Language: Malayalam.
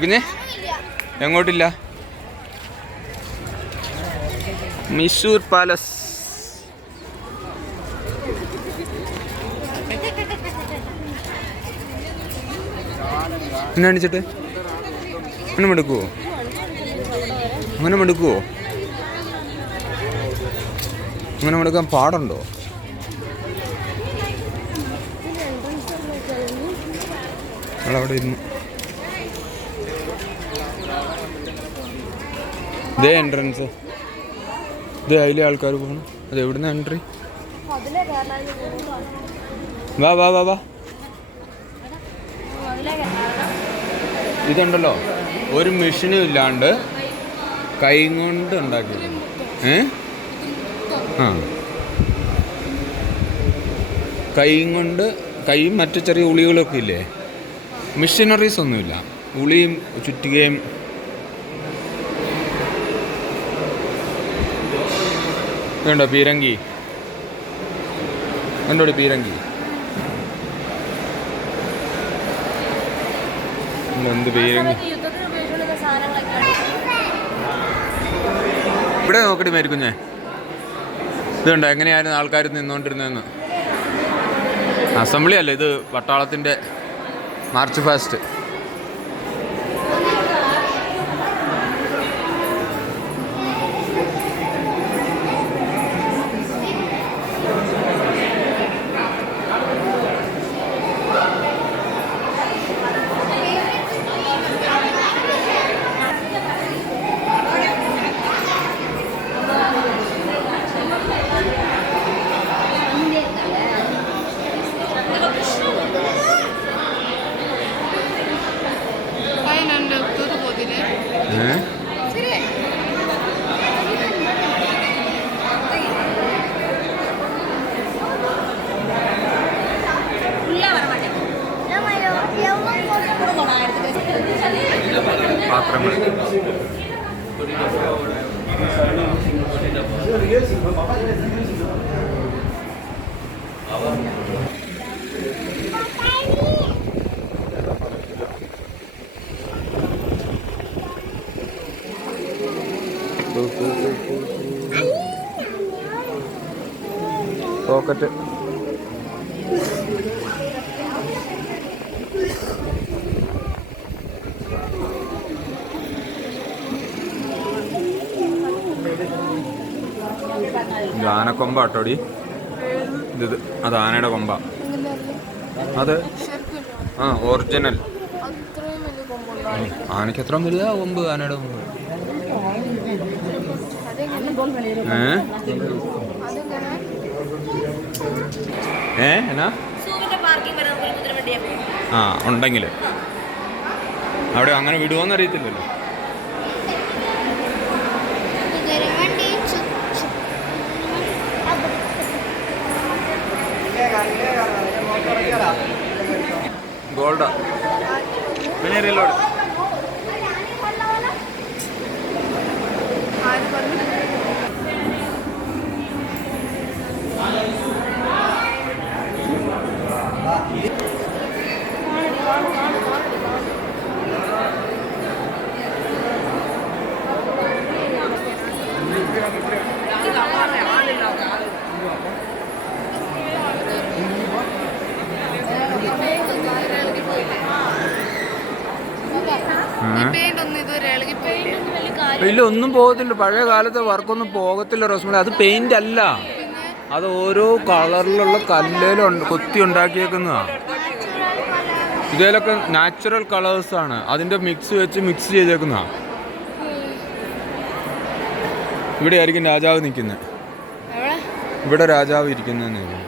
കുഞ്ഞേ എങ്ങോട്ടില്ല? മൈസൂർ പാലസ്. എന്നെ അണിച്ചിട്ട് അങ്ങനെ മെടുക്കുവോ? അങ്ങനെ മെടുക്കുവോ? അങ്ങനെ മെടുക്കാൻ പാടുണ്ടോ? അവിടെ ഇരുന്നു. ഇതേ എൻട്രൻസ്, ഇതേ അതിലെ ആൾക്കാർ പോകണം. അത് എവിടുന്ന എൻട്രി? വാ വാ വാ വാ. ഇതുണ്ടല്ലോ, ഒരു മെഷീനും ഇല്ലാണ്ട് കൈ കൊണ്ട് ഉണ്ടാക്കിയത്. ആ, കൈയും മറ്റു ചെറിയ ഉളികളൊക്കെ ഇല്ലേ, മെഷീനറീസ് ഒന്നുമില്ല. ഉളിയും ചുറ്റികയും. ഇതുണ്ടോ പീരങ്കി? എന്തോടി പീരങ്കി? എന്ത് പീരങ്കി? ഇവിടെ നോക്കടി മേരിക്കുഞ്ഞേ, ഇതുണ്ടോ എങ്ങനെയായിരുന്നു ആൾക്കാർ നിന്നുകൊണ്ടിരുന്നതെന്ന്. അസംബ്ലി അല്ല, ഇത് പട്ടാളത്തിൻ്റെ മാർച്ച് ഫാസ്റ്റ്. പാത്രങ്ങൾ. പോക്കറ്റ്. ആനക്കൊമ്പ കേട്ടോടി, ഇത് അത് ആനയുടെ കൊമ്പ. അത് ആ ഒറിജിനൽ. ആനയ്ക്ക് എത്ര വലുതാ കൊമ്പ്? ആനയുടെ കൊമ്പ്. എന്നാ ആ ഉണ്ടെങ്കിൽ അവിടെ അങ്ങനെ വിടുവോന്ന് അറിയത്തില്ലല്ലോ. ഗോൾഡാ മിനേറിയലോട്. ഇല്ല, ഒന്നും പോകത്തില്ല. പഴയ കാലത്തെ വർക്കൊന്നും പോകത്തില്ല റോസ്മല. അത് പെയിന്റ് അല്ല, അത് ഓരോ കളറിലുള്ള കല്ലിലും കൊത്തി ഉണ്ടാക്കിയേക്കുന്നതാണ്. ഇതിലൊക്കെ നാച്ചുറൽ കളേഴ്സാണ്, അതിൻ്റെ മിക്സ് ചെയ്തേക്കുന്നതാണ്. ഇവിടെ ആയിരിക്കും രാജാവ് നിൽക്കുന്നത്. ഇവിടെ രാജാവ് ഇരിക്കുന്നതെന്ന്.